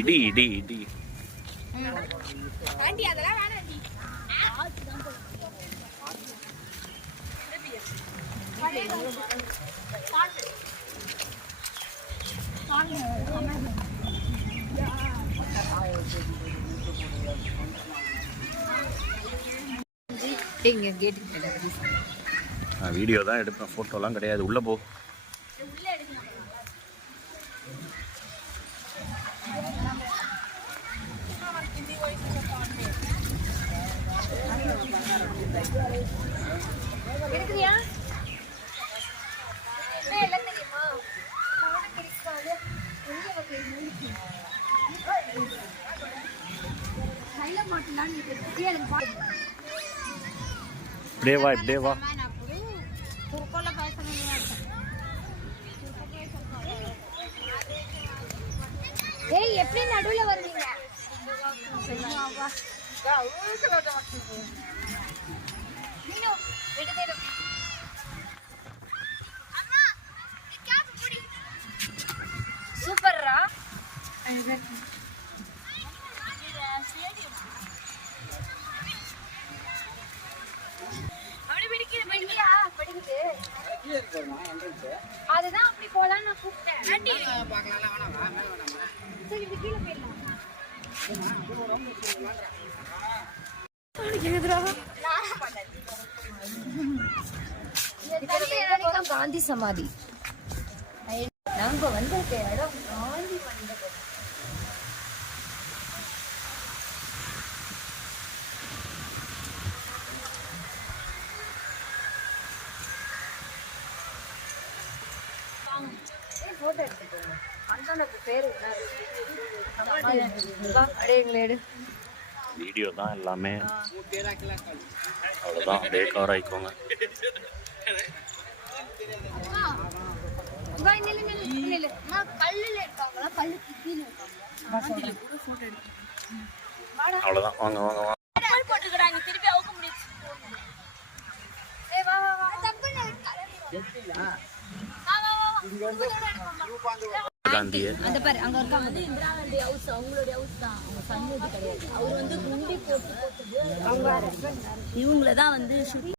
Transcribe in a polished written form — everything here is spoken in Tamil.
இடி இடி இடி. ஆண்டி அதெல்லாம் வேணாம் ஆண்டி. வீடியோ தான் எடுப்பேன், ஃபோட்டோலாம் கிடையாது. உள்ளே போ. எடுக்கிறியா? இப்படியே வா, இப்படியே வா. ஏய், எப்படி நடுவுல வருவீங்க? சூப்பர்ரா. அதுதான் அப்படி போலாம் நான் கூப்பிட்டேன். சரி, இது கீழே போயிடலாம். காந்தி சமாதி நாங்க வந்திருக்க இடம் காந்தி மண்டபம். போட்டோ எடுத்துக்கோங்க. அண்ணனுக்கு பேரு என்ன? வீடியோ தான் எல்லாமே. அவ்வளோதான், அப்படியே கவர் ஆயிக்கோங்க. அவ்வளோதான், வாங்க வாங்க வாங்க. காந்திய அந்த பாரு அங்க இருக்காங்க. வந்து இந்திரா காந்தி ஹவுஸ், அவங்களுடைய ஹவுஸ் தான். அவங்க சன்னதி கிடையாது. அவர் வந்து குண்டி போட்டு இவங்கள தான் வந்து